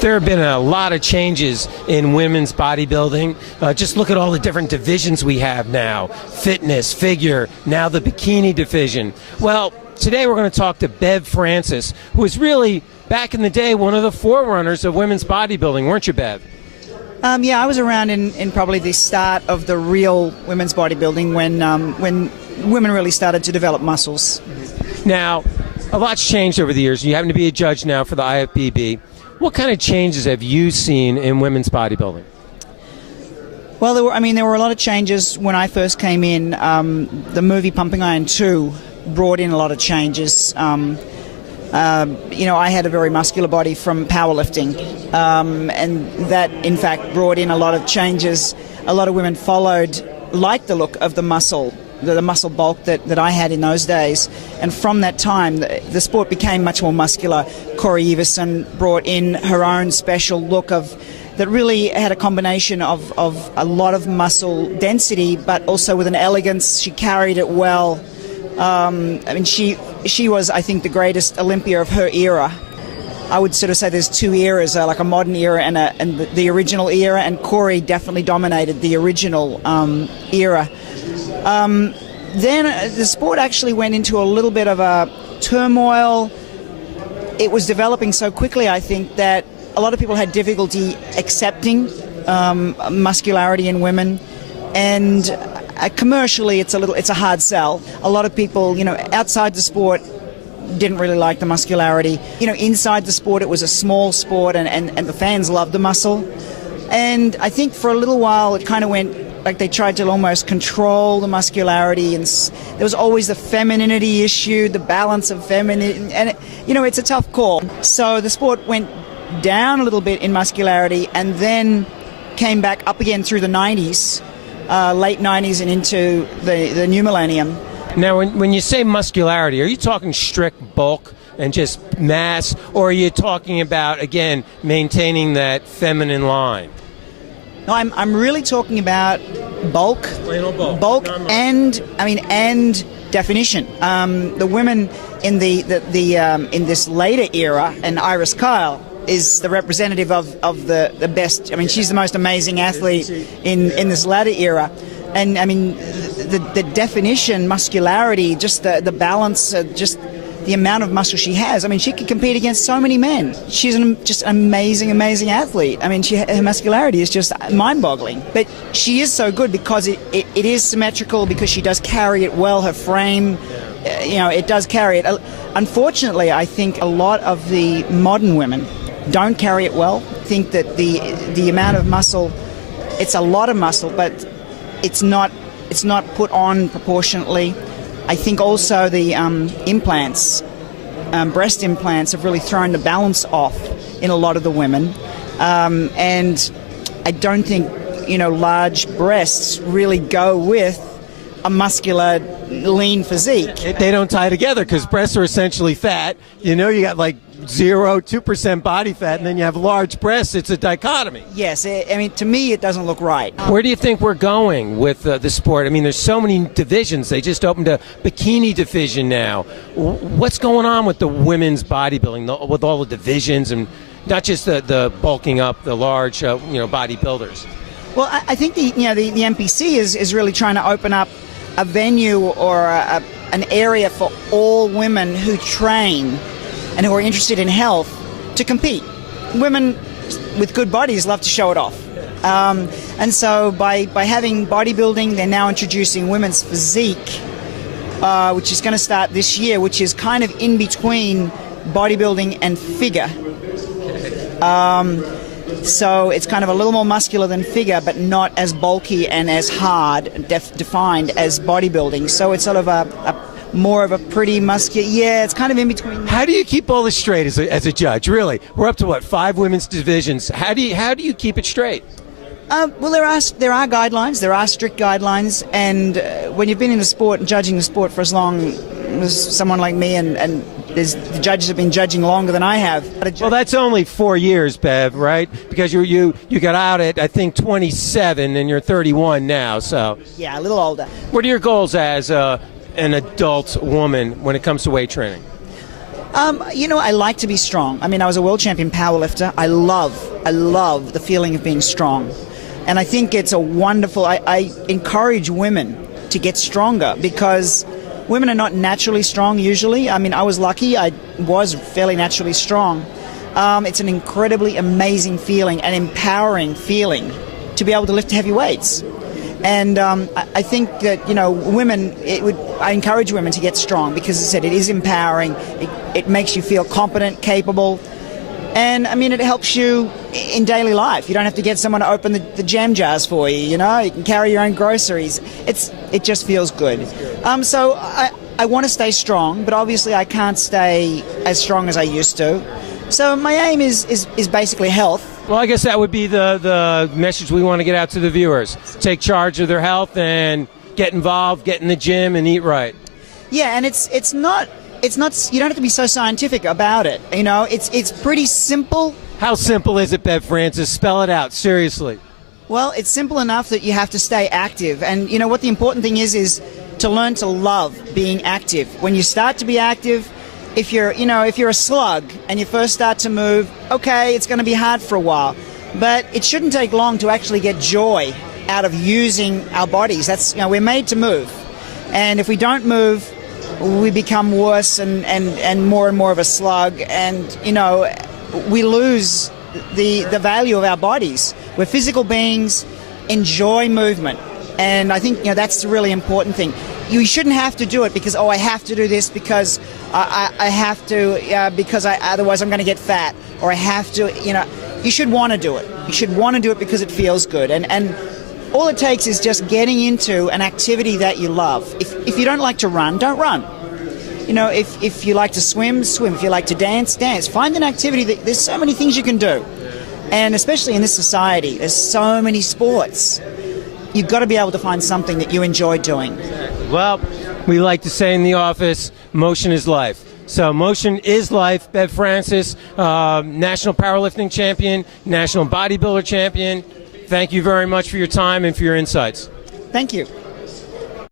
There have been a lot of changes in women's bodybuilding. Just look at all the different divisions we have now. Fitness, figure, now the bikini division. Well, today we're going to talk to Bev Francis, who was really, back in the day, one of the forerunners of women's bodybuilding, weren't you, Bev? Yeah, I was around in probably the start of the real women's bodybuilding when women really started to develop muscles. Now, a lot's changed over the years. You happen to be a judge now for the IFBB. What kind of changes have you seen in women's bodybuilding? Well, there were a lot of changes when I first came in. The movie Pumping Iron 2 brought in a lot of changes. I had a very muscular body from powerlifting, and that, in fact, brought in a lot of changes. A lot of women followed, liked the look of the muscle, the muscle bulk that I had in those days. And from that time, the sport became much more muscular. Correa brought in her own special look that really had a combination of a lot of muscle density, but also with an elegance. She carried it well. She was, I think, the greatest Olympia of her era. I would sort of say there's two eras, like a modern era and the original era, and Corey definitely dominated the original era. Then the sport actually went into a little bit of a turmoil. It was developing so quickly, I think, that a lot of people had difficulty accepting muscularity in women, and commercially it's a hard sell. A lot of people, outside the sport didn't really like the muscularity. Inside the sport it was a small sport, and the fans loved the muscle. And I think for a little while it kind of went like they tried to almost control the muscularity, and there was always the femininity issue, the balance of feminine, and it's a tough call. So the sport went down a little bit in muscularity and then came back up again through the 90s, late 90s and into the new millennium. Now, when you say muscularity, are you talking strict bulk and just mass, or are you talking about, again, maintaining that feminine line? No, I'm really talking about bulk. Plain old bulk. Bulk and definition. The women in in this later era, and Iris Kyle is the representative of the best. She's the most amazing athlete in this latter era. And the definition, muscularity, just the balance, just the amount of muscle she has. She could compete against so many men. She's just an amazing athlete. Her muscularity is just mind-boggling. But she is so good because it is symmetrical, because she does carry it well. Her frame, it does carry it. Unfortunately, I think a lot of the modern women don't carry it well. Think that the amount of muscle, it's a lot of muscle, but it's not put on proportionately. I think also the implants, breast implants, have really thrown the balance off in a lot of the women. And I don't think, large breasts really go with a muscular, lean physique. They don't tie together because breasts are essentially fat. You got like 2% body fat, and then you have large breasts. It's a dichotomy. Yes, to me it doesn't look right. Where do you think we're going with the sport? There's so many divisions. They just opened a bikini division now. What's going on with the women's bodybuilding, with all the divisions, and not just the bulking up, the large bodybuilders? Well, I think the NPC is really trying to open up a venue or an area for all women who train and who are interested in health to compete. Women with good bodies love to show it off. And so by having bodybuilding, they're now introducing women's physique, which is going to start this year, which is kind of in between bodybuilding and figure. So it's kind of a little more muscular than figure, but not as bulky and as hard, defined as bodybuilding. So it's sort of more of a pretty muscular. Yeah, it's kind of in between. How do you keep all this straight as a judge? Really, we're up to 5 women's divisions. How do you keep it straight? Well, there are guidelines. There are strict guidelines, and when you've been in the sport and judging the sport for as long as someone like me, and the judges have been judging longer than I have. Well, that's only 4 years, Bev, right? Because you got out at, I think, 27, and you're 31 now. So yeah, a little older. What are your goals as an adult woman when it comes to weight training? I like to be strong. I mean, I was a world champion powerlifter. I love the feeling of being strong. And I think it's a wonderful, I encourage women to get stronger because women are not naturally strong usually. I mean, I was lucky. I was fairly naturally strong. It's an incredibly amazing feeling, an empowering feeling to be able to lift heavy weights. And I think that, women, I encourage women to get strong because, as I said, it is empowering. It makes you feel competent, capable. And, I mean, it helps you in daily life. You don't have to get someone to open the jam jars for you, You can carry your own groceries. It just feels good. So I want to stay strong, but obviously I can't stay as strong as I used to. So my aim is basically health. Well, I guess that would be the message we want to get out to the viewers. Take charge of their health and get involved, get in the gym, and eat right. Yeah, and it's not. You don't have to be so scientific about it. It's pretty simple. How simple is it, Bev Francis? Spell it out, seriously. Well, it's simple enough that you have to stay active. And what the important thing is to learn to love being active. When you start to be active, if you're a slug and you first start to move, okay, it's going to be hard for a while. But it shouldn't take long to actually get joy out of using our bodies. That's, we're made to move. And if we don't move, we become worse and more of a slug. And, we lose the value of our bodies. We're physical beings, enjoy movement. And I think, that's the really important thing. You shouldn't have to do it because, I have to do this because I have to, because otherwise I'm going to get fat. Or I have to, you should want to do it. You should want to do it because it feels good. And all it takes is just getting into an activity that you love. If you don't like to run, don't run. If you like to swim, swim. If you like to dance, dance. Find an activity there's so many things you can do. And especially in this society, there's so many sports. You've got to be able to find something that you enjoy doing. Well, we like to say in the office, motion is life. So motion is life. Bev Francis, national powerlifting champion, national bodybuilder champion. Thank you very much for your time and for your insights. Thank you.